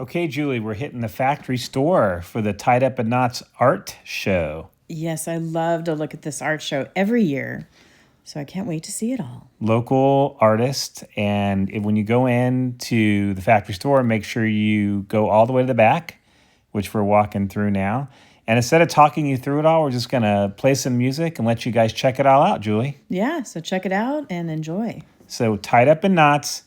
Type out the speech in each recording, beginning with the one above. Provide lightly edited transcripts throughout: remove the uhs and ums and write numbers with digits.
Okay, Julie, we're hitting the factory store for the Tied Up in Knots art show. Yes, I love to look at this art show every year, so I can't wait to see it all. Local artists, and when you go into the factory store, make sure you go all the way to the back, which we're walking through now. And instead of talking you through it all, we're just going to play some music and let you guys check it all out, Julie. Yeah, so check it out and enjoy. So Tied Up in Knots,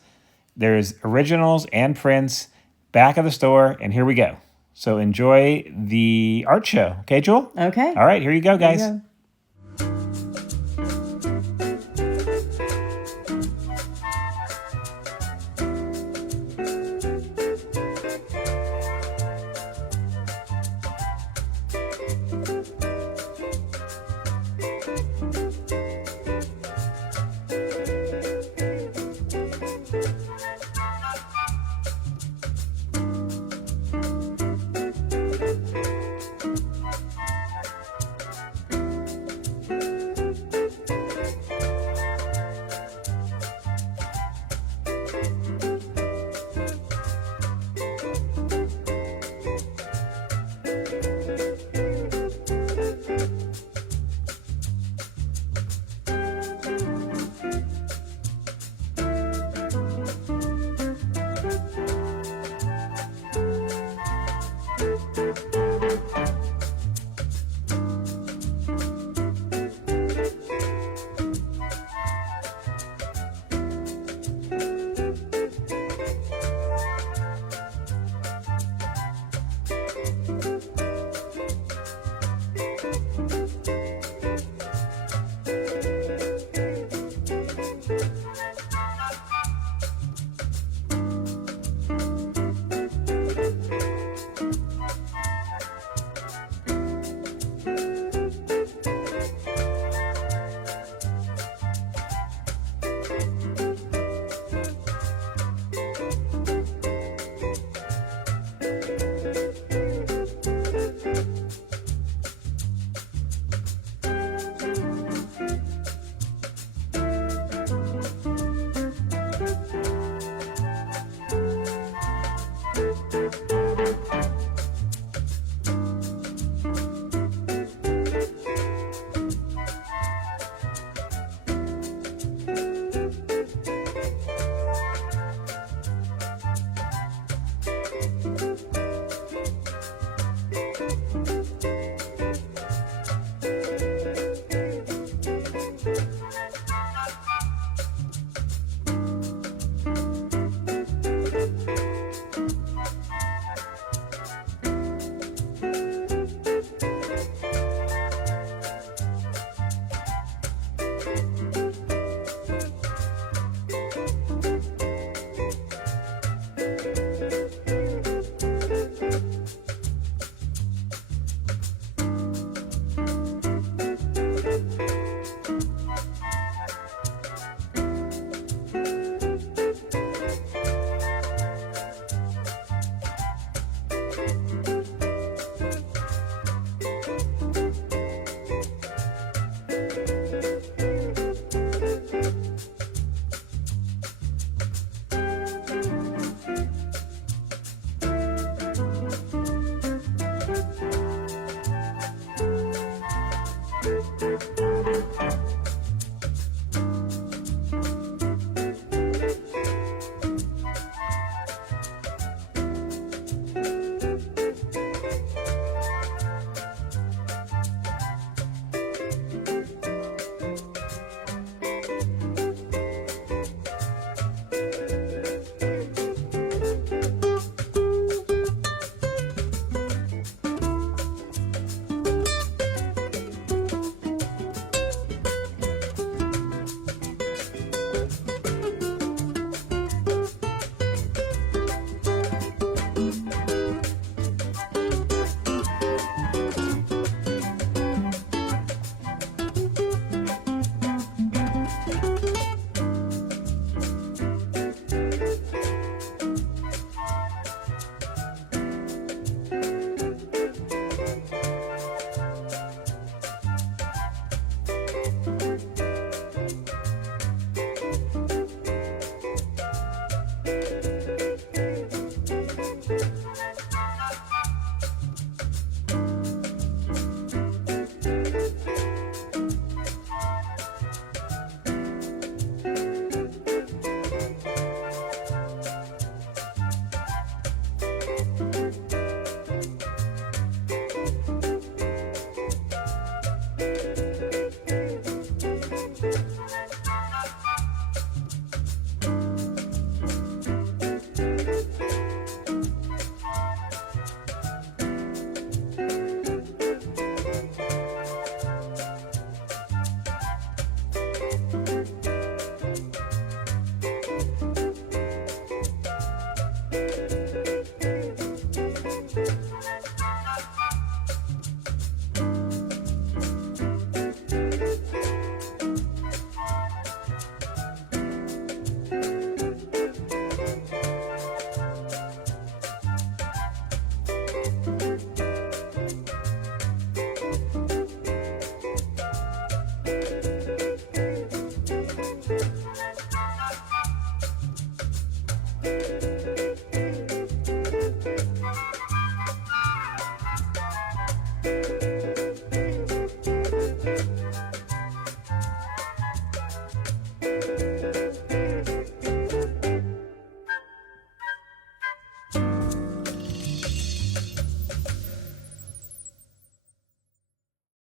there's originals and prints, back of the store, and here we go. So enjoy the art show. Okay, Jewel? Okay. All right, here you go, guys. Here you go.